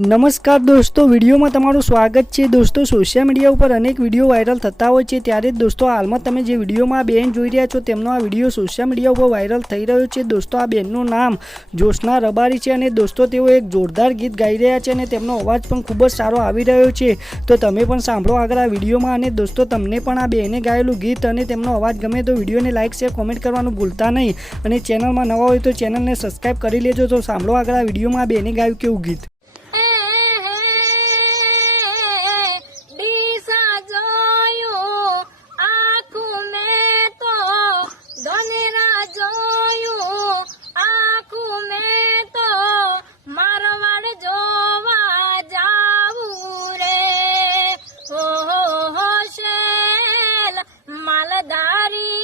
નમસ્કાર દોસ્તો, વિડીયોમાં તમારું સ્વાગત છે. દોસ્તો સોશિયલ મીડિયા ઉપર અનેક વીડિયો વાયરલ થતા હોય છે. ત્યારે જ દોસ્તો, હાલમાં તમે જે વિડીયોમાં બેન જોઈ રહ્યા છો, તેમનો આ વીડિયો સોશિયલ મીડિયા ઉપર વાયરલ થઈ રહ્યો છે. દોસ્તો, આ બેનનું નામ જોશના રબારી છે અને દોસ્તો, તેઓ એક જોરદાર ગીત ગાઈ રહ્યા છે અને તેમનો અવાજ પણ ખૂબ જ સારો આવી રહ્યો છે. તો તમે પણ સાંભળો આગળ આ વિડીયોમાં અને દોસ્તો, તમને પણ આ બેને ગાયેલું ગીત અને તેમનો અવાજ ગમે તો વિડીયોને લાઇક શેર કોમેન્ટ કરવાનું ભૂલતા નહીં. અને ચેનલમાં નવા હોય તો ચેનલને સબસ્ક્રાઈબ કરી લેજો. તો સાંભળો આગળ આ વિડીયોમાં આ બેને ગાયું કેવું ગીત. ದಾರಿ